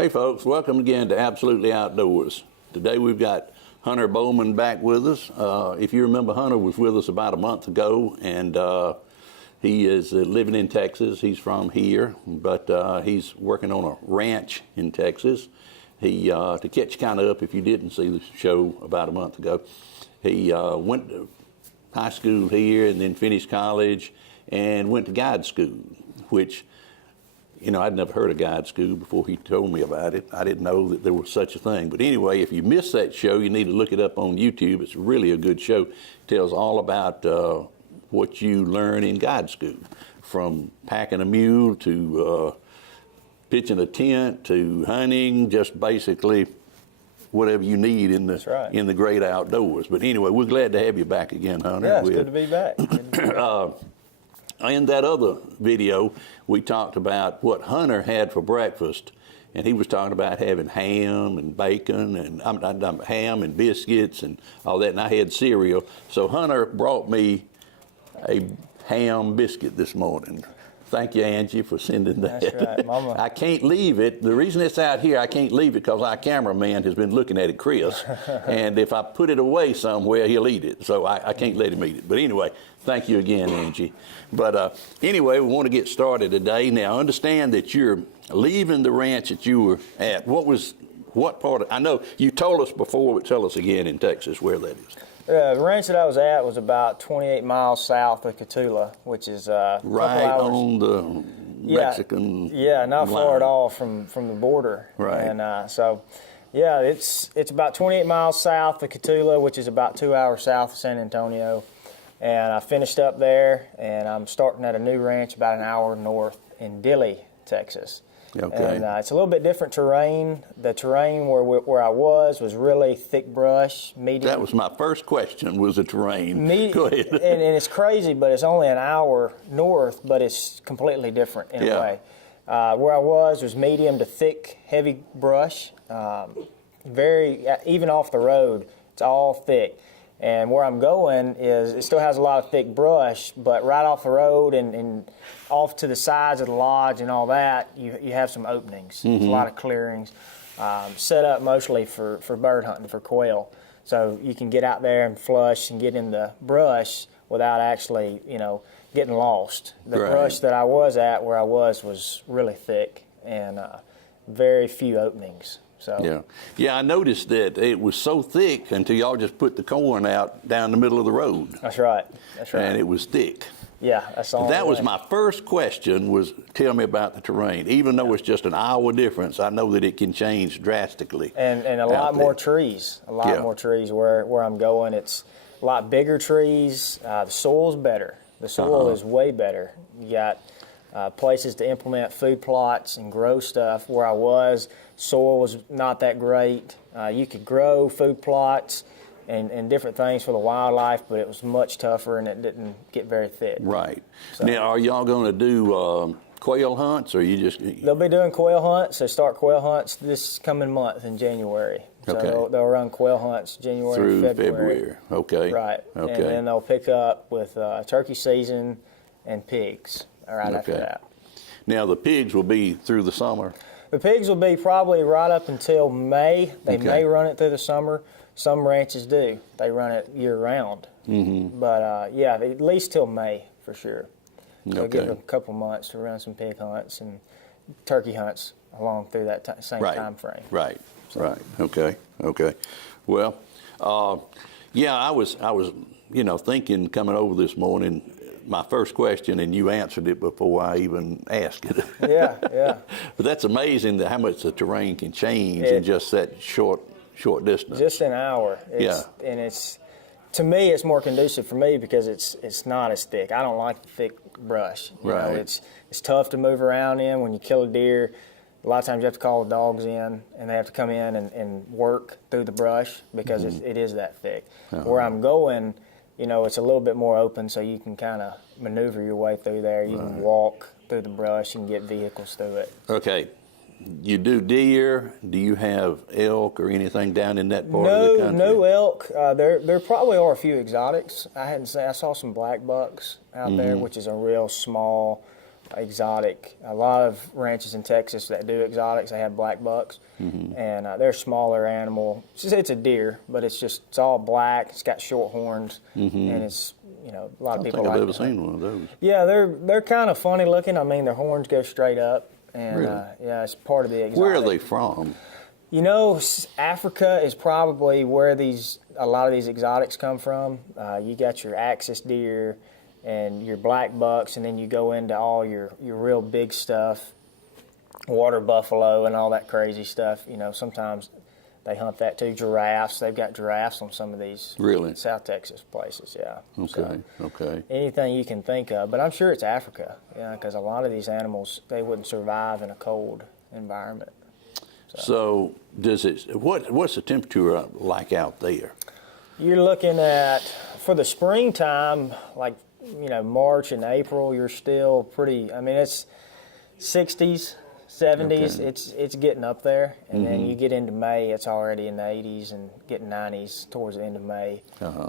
Hey folks, welcome again to Absolutely Outdoors. Today we've got Hunter Bowman back with us. If you remember, Hunter was with us about a month ago, and he is living in Texas. He's from here, but he's working on a ranch in Texas. To catch you kind of up if you didn't see the show about a month ago, he went to high school here and then finished college and went to guide school, which, you know, I'd never heard of guide school before he told me about it. I didn't know that there was such a thing. But anyway, if you missed that show, you need to look it up on YouTube. It's really a good show. It tells all about what you learn in guide school, from packing a mule to pitching a tent to hunting, just basically whatever you need in the great outdoors. But anyway, we're glad to have you back again, Hunter. Yeah, it's good to be back. In that other video, we talked about what Hunter had for breakfast, and he was talking about having ham and bacon and ham and biscuits and all that, and I had cereal. So Hunter brought me a ham biscuit this morning. Thank you, Angie, for sending that. That's right, Mama. I can't leave it. The reason it's out here, I can't leave it because our cameraman has been looking at it, Chris. And if I put it away somewhere, he'll eat it. So I can't let him eat it. But anyway, thank you again, Angie. But anyway, we want to get started today. Now, understand that you're leaving the ranch that you were at. What part of, I know you told us before, but tell us again in Texas where that is. The ranch that I was at was about 28 miles south of Cotulla, which is right on the Mexican not line. Far at all from the border. Right. And so, yeah, it's about 28 miles south of Cotulla, which is about 2 hours south of San Antonio. And I finished up there, and I'm starting at a new ranch about an hour north in Dilley, Texas. Okay. And it's a little bit different terrain. The terrain where I was really thick brush, medium. That was my first question, was the terrain. Go ahead. And it's crazy, but it's only an hour north, but it's completely different in a way. Where I was medium to thick, heavy brush. Even off the road, it's all thick. And where I'm going is, it still has a lot of thick brush, but right off the road and off to the sides of the lodge and all that, you have some openings. Mm-hmm. There's a lot of clearings, set up mostly for bird hunting, for quail. So you can get out there and flush and get in the brush without actually, getting lost. The brush that I was at, where I was really thick and very few openings. So. Yeah, I noticed that it was so thick until y'all just put the corn out down the middle of the road. That's right. And it was thick. Yeah, that's all. That was my first question, was tell me about the terrain. Even though it's just an hour difference, I know that it can change drastically. And a lot more trees. A lot more trees where I'm going. It's a lot bigger trees. The soil's better. The soil is way better. You got places to implement food plots and grow stuff. Where I was, soil was not that great. You could grow food plots and different things for the wildlife, but it was much tougher and it didn't get very thick. Right. So. Now, are y'all going to do quail hunts, or you just? They'll be doing quail hunts. They start quail hunts this coming month in January. So they'll run quail hunts January through and February. Okay. Right. Okay. And then they'll pick up with turkey season and pigs right after that. Now, the pigs will be through the summer? The pigs will be probably right up until May. They may run it through the summer. Some ranches do. They run it year-round. Mm-hmm. But, at least till May for sure. So give them a couple months to run some pig hunts and turkey hunts along through that same time frame. Right. Okay. Well, I was thinking coming over this morning, my first question, and you answered it before I even asked it. Yeah. But that's amazing how much the terrain can change in just that short distance. Just an hour. And to me, it's more conducive for me because it's not as thick. I don't like the thick brush. You know, it's tough to move around in when you kill a deer. A lot of times you have to call the dogs in, and they have to come in and work through the brush because it is that thick. Where I'm going, it's a little bit more open, so you can kind of maneuver your way through there. You can walk through the brush and get vehicles through it. Okay. You do deer. Do you have elk or anything down in that part of the country? No elk. There probably are a few exotics. I saw some black bucks out there, which is a real small exotic. A lot of ranches in Texas that do exotics, they have black bucks, and they're a smaller animal. It's a deer, but it's all black. It's got short horns, and it's a lot of people like. I don't think I've ever seen one of those. Yeah, they're kind of funny looking. I mean, their horns go straight up, and Really? yeah, it's part of the exotic. Where are they from? Africa is probably where a lot of these exotics come from. You got your axis deer and your black bucks, and then you go into all your real big stuff, water buffalo and all that crazy stuff. Sometimes they hunt that too. Giraffes, they've got giraffes on some of these Really? South Texas places, yeah. Okay, okay. Anything you can think of, but I'm sure it's Africa, because a lot of these animals, they wouldn't survive in a cold environment. So what's the temperature like out there? You're looking at, for the springtime, like, March and April, you're still pretty, I mean, it's 60s, 70s, Okay. it's getting up there. And then you get into May, it's already in the 80s and getting 90s towards the end of May,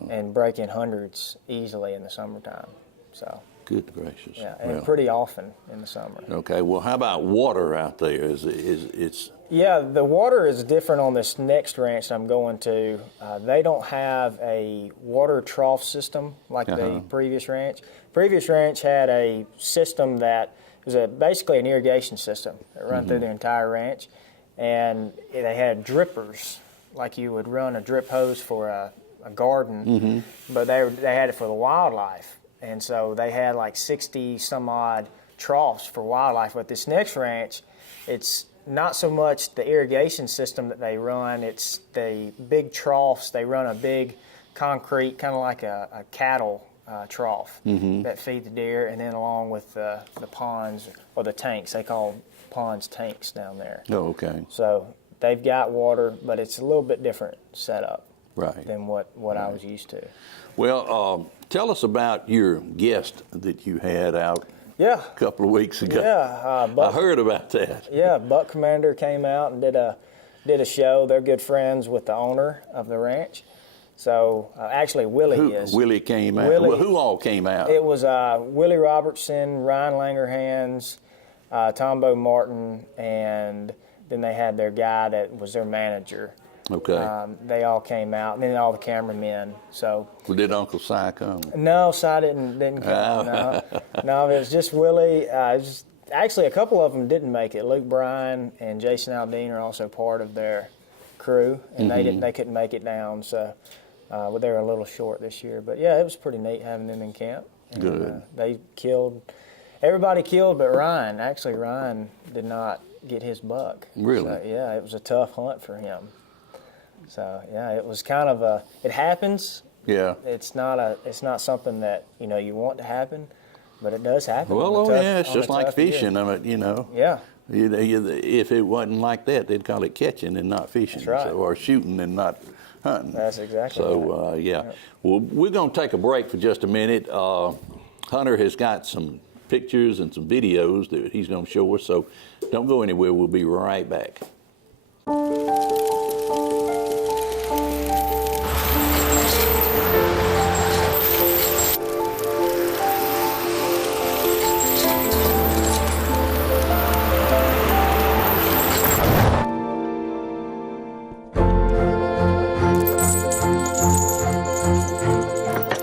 and breaking hundreds easily in the summertime. So, Good gracious. yeah, and Well, pretty often in the summer. okay, well, how about water out there? It's Yeah, the water is different on this next ranch that I'm going to. They don't have a water trough system like the previous ranch. Previous ranch had a system that was basically an irrigation system that ran through the entire ranch, and they had drippers, like you would run a drip hose for a garden, but they had it for the wildlife, and so they had like 60 some odd troughs for wildlife. But this next ranch, it's not so much the irrigation system that they run, it's the big troughs. They run a big concrete, kind of like a cattle trough that feed the deer, and then along with the ponds or the tanks. They call ponds tanks down there. Oh, okay. So they've got water, but it's a little bit different setup Right. than what I was used to. Well, tell us about your guest that you had out Yeah. a couple of weeks ago. Yeah, I heard about that. Yeah, Buck Commander came out and did a show. They're good friends with the owner of the ranch. So actually, Willie is. Willie came out. Willie- Well, who all came out? It was Willie Robertson, Ryan Langerhans, Tombo Martin, and then they had their guy that was their manager. Okay. They all came out, and then all the cameramen. So Well, did Uncle Si come? no, Si didn't come. No, it was just Willie. Actually, a couple of them didn't make it. Luke Bryan and Jason Aldean are also part of their crew, and they couldn't make it down. So they were a little short this year. But yeah, it was pretty neat having them in camp. And, Good. They killed. Everybody killed, but Ryan. Actually, Ryan did not get his buck. Really? So, yeah, it was a tough hunt for him. So yeah, it was kind of it happens. Yeah. It's not something that you want to happen, but it does happen. Well, it's on just a like tough year. fishing. I mean, Yeah, if it wasn't like that, they'd call it catching and not fishing, That's right. or shooting and not hunting. That's exactly So, yeah. Well, we're going to take a break for just a minute. Hunter has got some pictures and some videos that he's going to show us, so don't go anywhere. We'll be right back.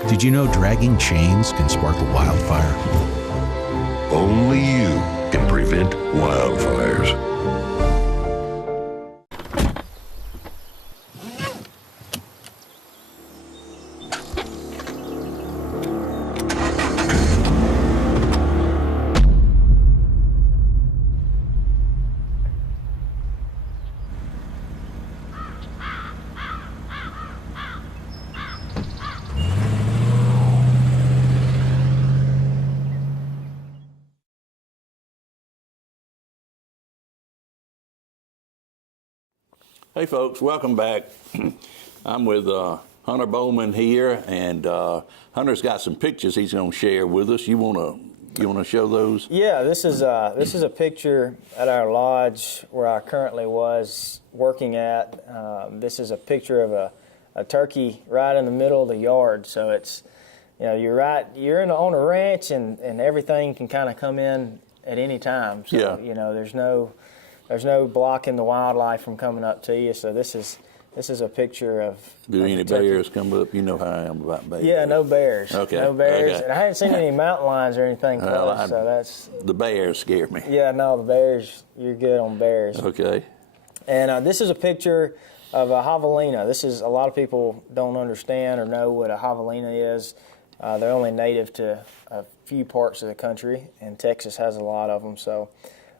Did you know dragging chains can spark a wildfire? Only you can prevent wildfires. Hey folks, welcome back. I'm with Hunter Bowman here, and Hunter's got some pictures he's going to share with us. You want to show those? Yeah, this is a picture at our lodge where I currently was working at. This is a picture of a turkey right in the middle of the yard. So it's, you're on a ranch, and everything can kind of come in at any time. So, Yeah. you know, there's no blocking the wildlife from coming up to you. So this is a picture of. Do of any the turkey. bears come up? You know how I am about bears. Yeah, no bears. Okay. No bears. Okay. And I haven't seen any mountain lions or anything close. Well, so that's. The bears scare me. Yeah, no, the bears. You're good on bears. Okay. And this is a picture of a javelina. This is, a lot of people don't understand or know what a javelina is. They're only native to a few parts of the country, and Texas has a lot of them. So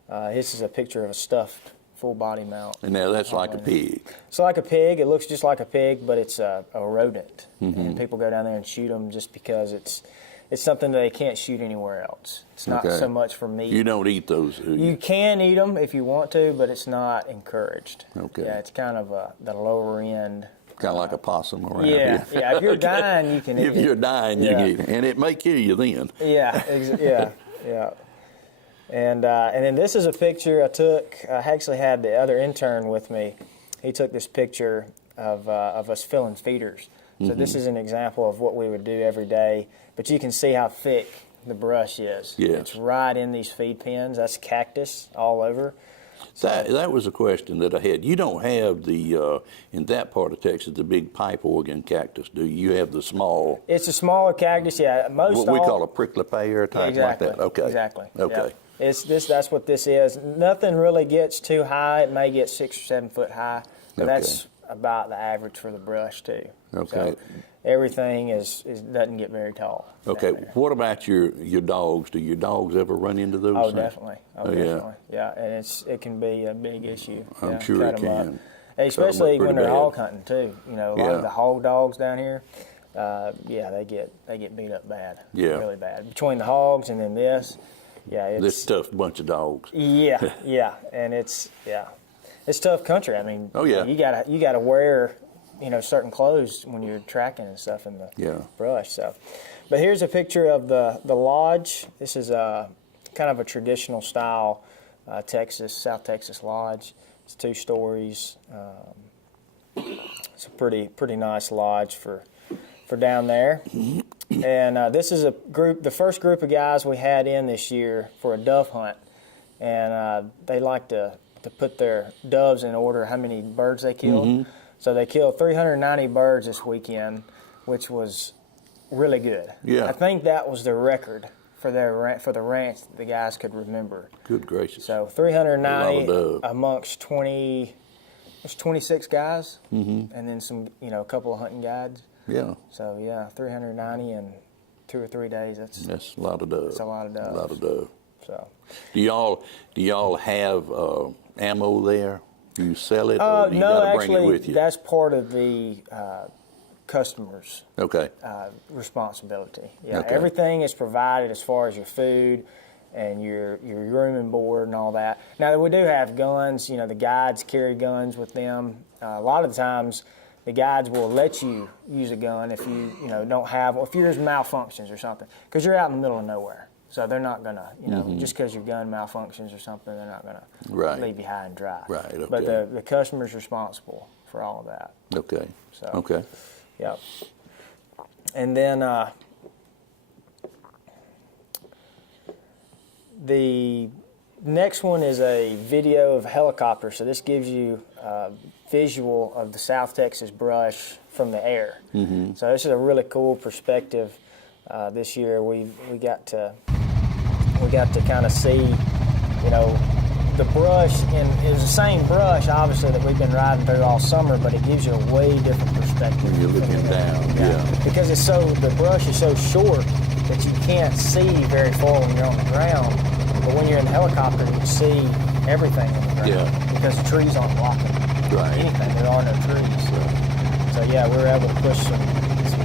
this is a picture of a stuffed full body mount. And now that's like a pig. It's like a pig. It looks just like a pig, but it's a rodent. And people go down there and shoot them just because it's something that they can't shoot anywhere else. It's not Okay. so much for meat. You don't eat those, do you? You can eat them if you want to, but it's not encouraged. Okay. Yeah, it's kind of the lower end. Kind of like a possum around Yeah, here. yeah. If you're dying, you can eat If it. you're dying, you Yeah. can eat it. And it may kill you then. Yeah, yeah. And then this is a picture I took. I actually had the other intern with me. He took this picture of us filling feeders. So this is an example of what we would do every day. But you can see how thick the brush is. Yes. It's right in these feed pens. That's cactus all over. That was a question that I had. You don't have the, in that part of Texas, the big pipe organ cactus, do you? You have the small, It's a smaller cactus, yeah. Most what we all, call a prickly pear type exactly, like that. Okay. Exactly. Okay. Yeah. It's this. That's what this is. Nothing really gets too high. It may get 6 or 7 foot high, but Okay. that's about the average for the brush too. Okay. So everything doesn't get very tall. Okay. down there. What about your dogs? Do your dogs ever run into those Oh, things? definitely. Oh, yeah. Definitely. Yeah, and it can be a big issue. I'm Yeah, sure cut it 'em up. can. Especially pretty when they're bad. hog hunting too. You know, a lot Yeah. of the hog dogs down here. Yeah, they get beat up bad. Yeah. Really bad. Between the hogs and then this. Yeah, it's This tough bunch of dogs. Yeah, yeah, and it's tough country. I mean, Oh, yeah. you gotta wear, certain clothes when you're tracking and stuff in the Yeah. brush. So, but here's a picture of the lodge. This is kind of a traditional style South Texas lodge. It's 2 stories. It's a pretty nice lodge for down there. And this is the first group of guys we had in this year for a dove hunt. And they like to put their doves in order, how many birds they killed. So they killed 390 birds this weekend, which was really good. Yeah. I think that was the record for the ranch that the guys could remember. Good gracious. So A 390 lot of dove. amongst 26 guys, and then some, a couple of hunting guides. Yeah. So yeah, 390 in 2 or 3 days. That's a lot of dove. That's a lot of dove. A lot of dove. So. Do y'all have ammo there? Do you sell it, or do you No, gotta bring it actually, with you? that's part of the customer's Okay. responsibility. Yeah, Okay. everything is provided as far as your food and your room and board and all that. Now we do have guns. The guides carry guns with them. A lot of the times, the guides will let you use a gun if you don't have, or if yours malfunctions or something, because you're out in the middle of nowhere. So they're not gonna, just because your gun malfunctions or something, they're not gonna Right. leave you high and dry. Right, okay. But the customer's responsible for all of that. Okay. So. Okay. Yep. And then the next one is a video of a helicopter. So this gives you a visual of the South Texas brush from the air. Mm-hmm. So this is a really cool perspective. This year we got to kind of see, the brush, and it's the same brush, obviously, that we've been riding through all summer, but it gives you a way different perspective. When you're looking down, yeah. Because the brush is so short that you can't see very far when you're on the ground, but when you're in the helicopter, you can see everything on the ground. Yeah. Because the trees aren't blocking Right. anything. There are no trees. So yeah, we were able to push some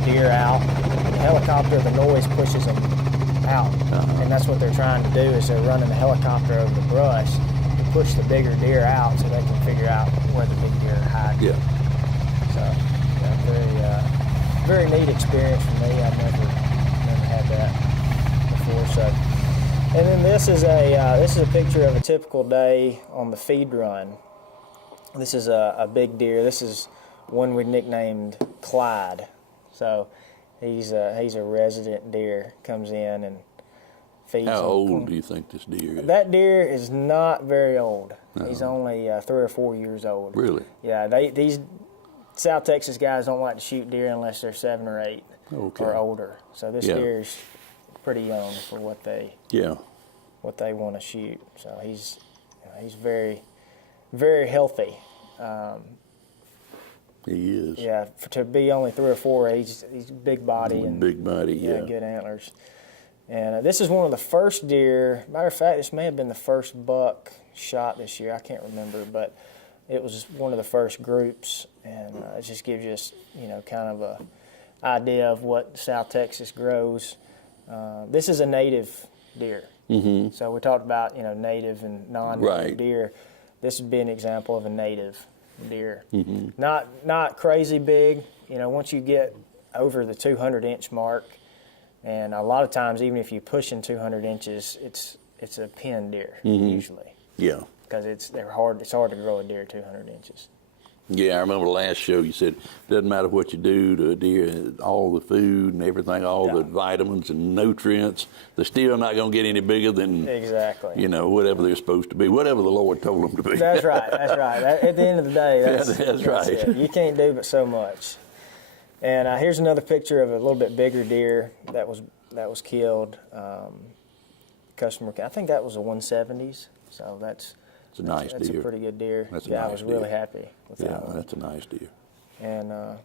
deer out. The helicopter, the noise pushes them out. And that's what they're trying to do, is they're running the helicopter over the brush to push the bigger deer out so they can figure out where the big deer are hiding. Yeah. So, yeah, very neat experience for me. I've never had that before. So, and then this is a picture of a typical day on the feed run. This is a big deer. This is one we nicknamed Clyde. So he's a resident deer. Comes in and feeds How them. old do you think this deer is? That deer is not very old. No. He's only 3 or 4 years old. Really? Yeah, these South Texas guys don't like to shoot deer unless they're 7 or 8 Okay. or older. So this Yeah. deer's pretty young for what they Yeah. want to shoot. So he's very, very healthy. He is. Yeah, to be only 3 or 4, he's big body and Big body, yeah. good antlers. And this is one of the first deer. Matter of fact, this may have been the first buck shot this year. I can't remember, but it was one of the first groups, and it just gives you, kind of a idea of what South Texas grows. This is a native deer. Mm-hmm. So we talked about native and non-native Right. deer. This would be an example of a native deer. Mm-hmm. Not crazy big. Once you get over the 200-inch mark, and a lot of times even if you're pushing 200 inches, it's a pin deer usually, Yeah. because it's hard to grow a deer 200 inches. Yeah, I remember the last show you said, doesn't matter what you do to a deer, all the food and everything, all the vitamins and nutrients, they're still not going to get any bigger than, Exactly. whatever they're supposed to be, whatever the Lord told them to be. That's right. At the end of the day, That's right. it. You can't do but so much. And here's another picture of a little bit bigger deer that was killed. Customer, I think that was a 170s. So that's It's a nice that's deer. a pretty good deer. That's a I nice was really deer. happy with Yeah, that one. that's a nice deer. And a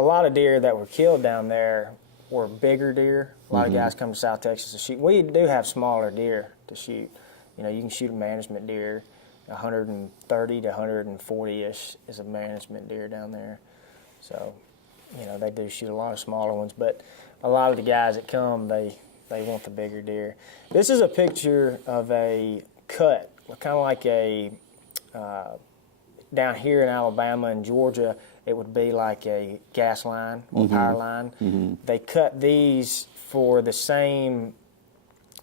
lot of deer that were killed down there were bigger deer. A lot of guys come to South Texas to shoot. We do have smaller deer to shoot. You can shoot a management deer. 130 to 140-ish is a management deer down there. So, they do shoot a lot of smaller ones, but a lot of the guys that come, they want the bigger deer. This is a picture of a cut, kind of like a, down here in Alabama and Georgia, it would be like a gas line or power line. They cut these for the same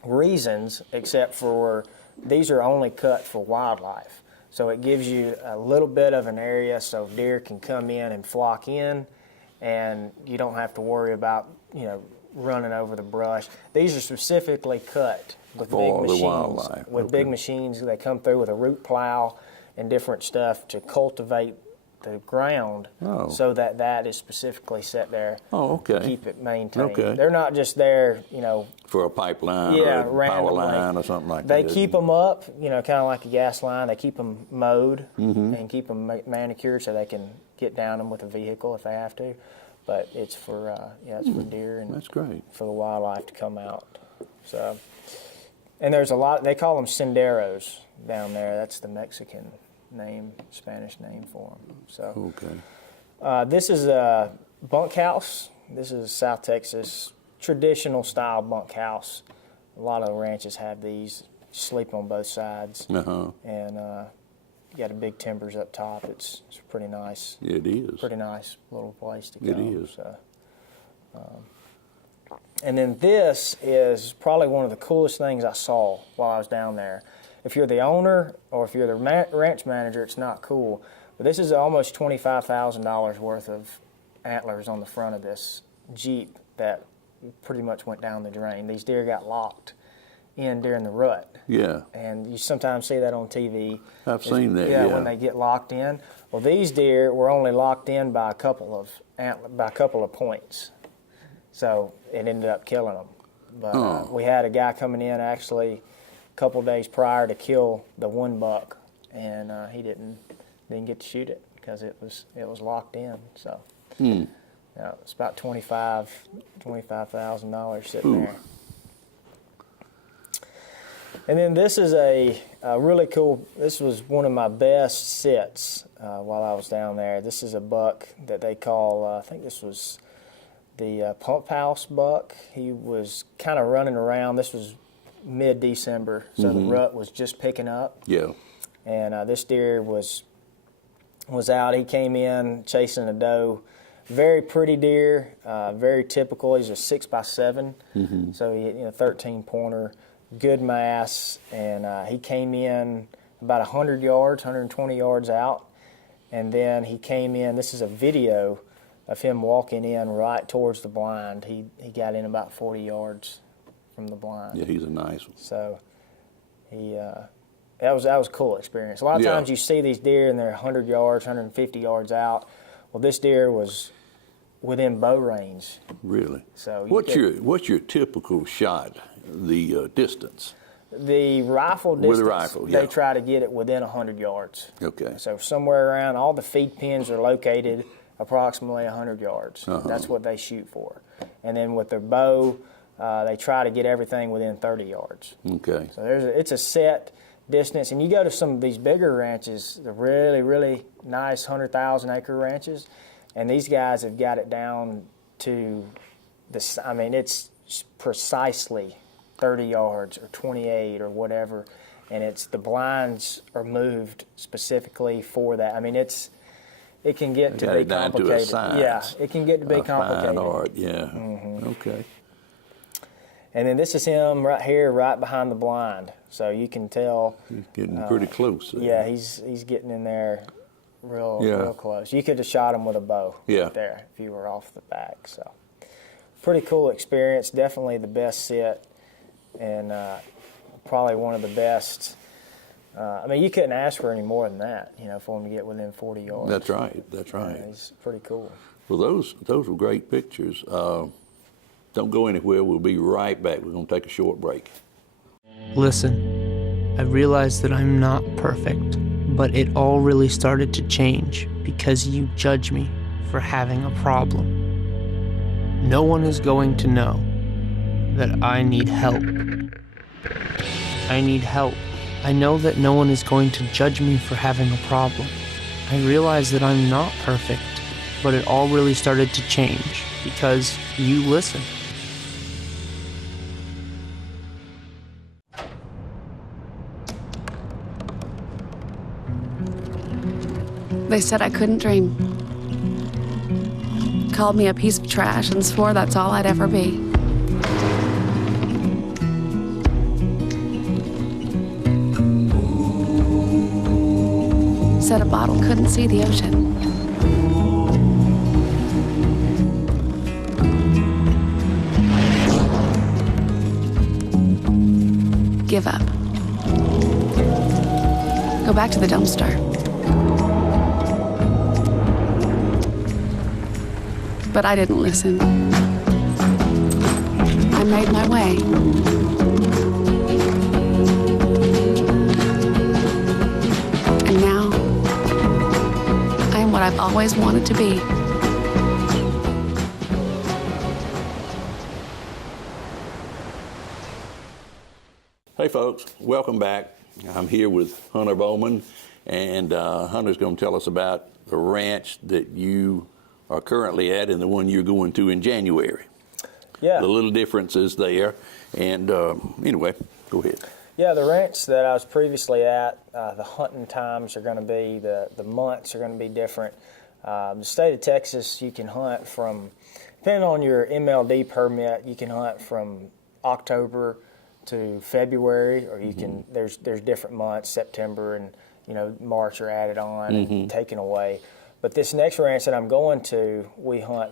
reasons, except for these are only cut for wildlife. So it gives you a little bit of an area so deer can come in and flock in, and you don't have to worry about, running over the brush. These are specifically cut with For big the machines. wildlife, With okay. big machines, they come through with a root plow and different stuff to cultivate the ground, Oh. so that is specifically set there Oh, to okay. keep it maintained. Okay. They're not just there, For a pipeline yeah, or a power randomly. line or something like They that. keep them up, kind of like a gas line. They keep them mowed and keep them manicured so they can get down them with a vehicle if they have to. But it's for it's for deer and That's great. for the wildlife to come out. So, and there's a lot. They call them senderos down there. That's the Mexican name, Spanish name for them. So, Okay. this is a bunkhouse. This is South Texas traditional style bunkhouse. A lot of the ranches have these. Sleep on both sides, Uh-huh. and you got a big timbers up top. It's pretty nice. It is. Pretty nice little place to It go. is. So, and then this is probably one of the coolest things I saw while I was down there. If you're the owner or if you're the ranch manager, it's not cool. But this is almost $25,000 worth of antlers on the front of this Jeep that pretty much went down the drain. These deer got locked in during the rut. Yeah. And you sometimes see that on TV. I've seen that, Yeah, yeah. when they get locked in. Well, these deer were only locked in by a couple of points, so it ended up killing them. But we had a guy coming in actually a couple of days prior to kill the one buck, and he didn't get to shoot it because it was locked in. So it's about $25,000 sitting there. And then this is a really cool, this was one of my best sits while I was down there. This is a buck that they call, I think this was the Pumphouse buck. He was kind of running around. This was mid-December, so the rut was just picking up. Yeah. And this deer was out. He came in chasing a doe. Very pretty deer, very typical. He's a 6x7, so he 13-pointer. Good mass, and he came in about 100 yards, 120 yards out, and then he came in. This is a video of him walking in right towards the blind. He got in about 40 yards from the blind. Yeah, he's a nice one. So that was a cool experience. A lot of times you see these deer and they're 100 yards, 150 yards out. Well, this deer was within bow range. Really? So what's your typical shot? The distance. The rifle distance. With a rifle, yeah. They try to get it within 100 yards. Okay. So somewhere around, all the feed pins are located approximately 100 yards. That's what they shoot for. And then with their bow, they try to get everything within 30 yards. Okay. So it's a set distance. And you go to some of these bigger ranches, the really, really nice 100,000 acre ranches, and these guys have got it down to this. I mean, it's precisely 30 yards or 28 or whatever, and it's the blinds are moved specifically for that. I mean, it can get to be complicated. Yeah, it can get to be complicated. Fine art, yeah. Okay. And then this is him right here, right behind the blind, so you can tell. He's getting pretty close there. Yeah, he's getting in there real close. You could have shot him with a bow right there if you were off the back. So pretty cool experience. Definitely the best sit, and probably one of the best. I mean, you couldn't ask for any more than that, for him to get within 40 yards. That's right. That's right. Yeah, he's pretty cool. Well, those were great pictures. Don't go anywhere. We'll be right back. We're going to take a short break. Listen, I realize that I'm not perfect, but it all really started to change because you judge me for having a problem. No one is going to know that I need help. I need help. I know that no one is going to judge me for having a problem. I realize that I'm not perfect, but it all really started to change because you listen. They said I couldn't dream. Called me a piece of trash and swore that's all I'd ever be. Said a bottle couldn't see the ocean. Give up. Go back to the dumpster. But I didn't listen. I made my way. And now, I am what I've always wanted to be. Hey, folks. Welcome back. I'm here with Hunter Bowman, and Hunter's going to tell us about the ranch that you are currently at and the one you're going to in January. Yeah. The little differences there. And anyway, go ahead. Yeah, the ranch that I was previously at, the hunting times are going to be, the months are going to be different. The state of Texas, you can hunt from, depending on your MLD permit, you can hunt from October to February, or you can, there's different months, September and March are added on and taken away. But this next ranch that I'm going to, we hunt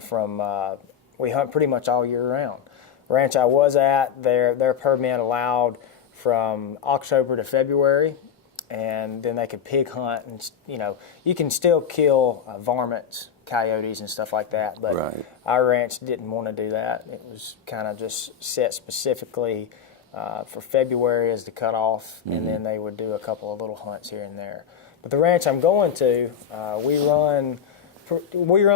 pretty much all year round. The ranch I was at, their permit allowed from October to February, and then they could pig hunt, and you can still kill varmints, coyotes, and stuff like that. But our ranch didn't want to do that. It was kind of just set specifically for February as the cutoff, and then they would do a couple of little hunts here and there. But the ranch I'm going to, we run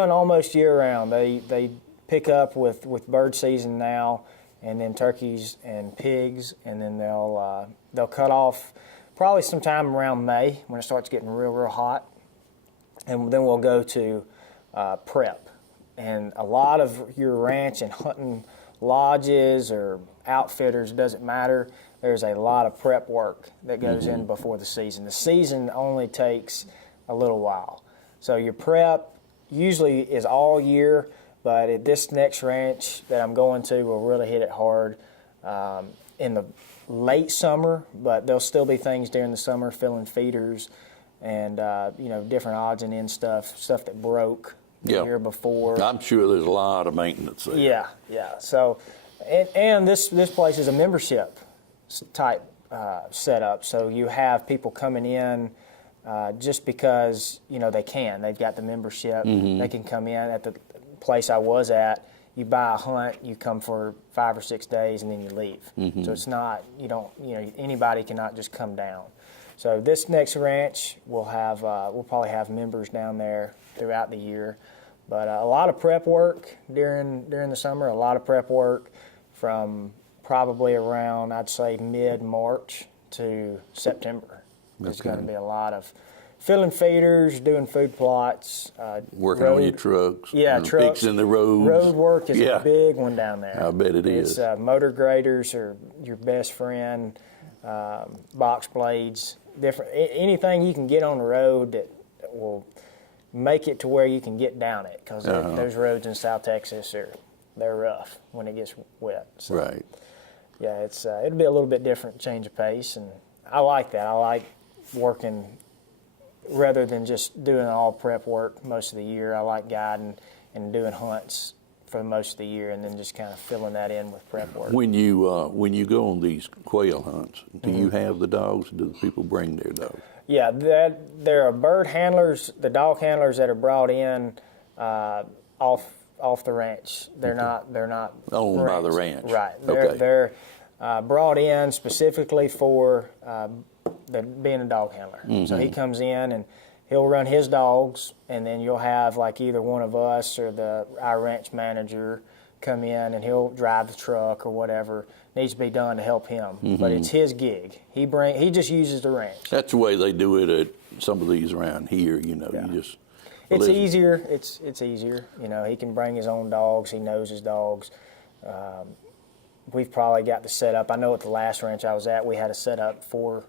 almost year round. They pick up with bird season now, and then turkeys and pigs, and then they'll cut off probably sometime around May when it starts getting real hot, and then we'll go to prep. And a lot of your ranch and hunting lodges or outfitters, doesn't matter, there's a lot of prep work that goes in before the season. The season only takes a little while. So your prep usually is all year, but at this next ranch that I'm going to, we'll really hit it hard in the late summer, but there'll still be things during the summer, filling feeders and different odds and ends stuff that broke the year before. I'm sure there's a lot of maintenance there. Yeah. So And this place is a membership type setup, so you have people coming in just because they can. They've got the membership. They can come in. At the place I was at, you buy a hunt, you come for 5 or 6 days, and then you leave. So it's not anybody cannot just come down. So this next ranch we'll probably have members down there throughout the year, but a lot of prep work during the summer. A lot of prep work from probably around, I'd say, mid-March to September. There's going to be a lot of filling feeders, doing food plots. Working on your trucks. Yeah, trucks. Fixing the roads. Road work is a big one down there. I bet it is. Motor graders are your best friend, box blades, anything you can get on the road that will make it to where you can get down it, because those roads in South Texas they're rough when it gets wet. So, right. Yeah, it'll be a little bit different change of pace, and I like that. I like working rather than just doing all prep work most of the year. I like guiding and doing hunts for most of the year, and then just kind of filling that in with prep work. When you go on these quail hunts, do you have the dogs, or do the people bring their dogs? Yeah, there are bird handlers, the dog handlers that are brought in off the ranch. They're not owned by the ranch. Right. They're brought in specifically for being a dog handler. So he comes in and he'll run his dogs, and then you'll have like either one of us or our ranch manager come in, and he'll drive the truck or whatever needs to be done to help him. But it's his gig. He just uses the ranch. That's the way they do it at some of these around here. You just. It's easier. It's easier. He can bring his own dogs. He knows his dogs. We've probably got the setup. I know at the last ranch I was at, we had a setup for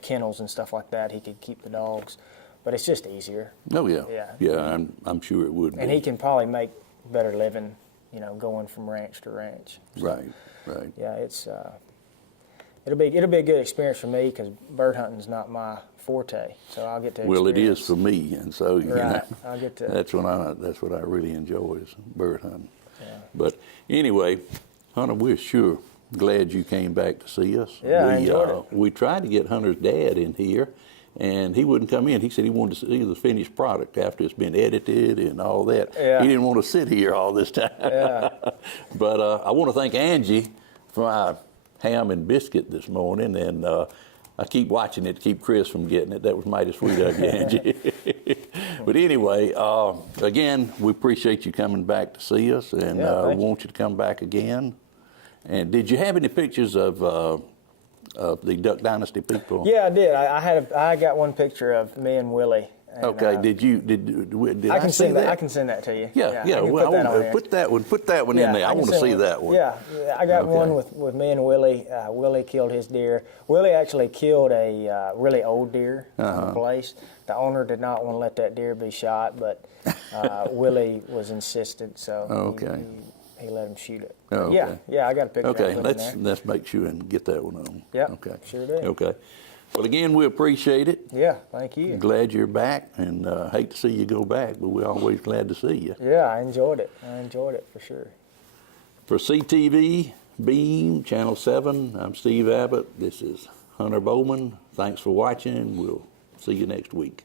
kennels and stuff like that. He could keep the dogs, but it's just easier. Oh yeah. Yeah. I'm sure it would. And he can probably make better living, going from ranch to ranch. Right. Yeah, it'll be a good experience for me, because bird hunting's not my forte, so I'll get to. Well, it is for me, and so I'll get to. That's what I really enjoy, is bird hunting. Yeah. But anyway, Hunter, we're sure glad you came back to see us. Yeah, I enjoyed it. We tried to get Hunter's dad in here, and he wouldn't come in. He said he wanted to see the finished product after it's been edited and all that. Yeah. He didn't want to sit here all this time. Yeah. But I want to thank Angie for our ham and biscuit this morning, and I keep watching it to keep Chris from getting it. That was mighty sweet of you, Angie. But anyway, again, we appreciate you coming back to see us, and we want you to come back again. And did you have any pictures of the Duck Dynasty people? Yeah, I did. I got one picture of me and Willie. And, okay. Did I see that? I can send that to you. Yeah. Well, put that one in there. I want to see that one. Yeah, I got one with me and Willie. Willie killed his deer. Willie actually killed a really old deer on the place. The owner did not want to let that deer be shot, but Willie was insistent, so he let him shoot it. Oh, okay. Yeah, I got a picture. Okay, let's make sure and get that one on. Yeah, okay, sure did. Okay. Well, again, we appreciate it. Yeah, thank you. Glad you're back, and hate to see you go back, but we're always glad to see you. Yeah, I enjoyed it. For sure. For CTV, Beam, Channel 7, I'm Steve Abbott. This is Hunter Bowman. Thanks for watching. We'll see you next week.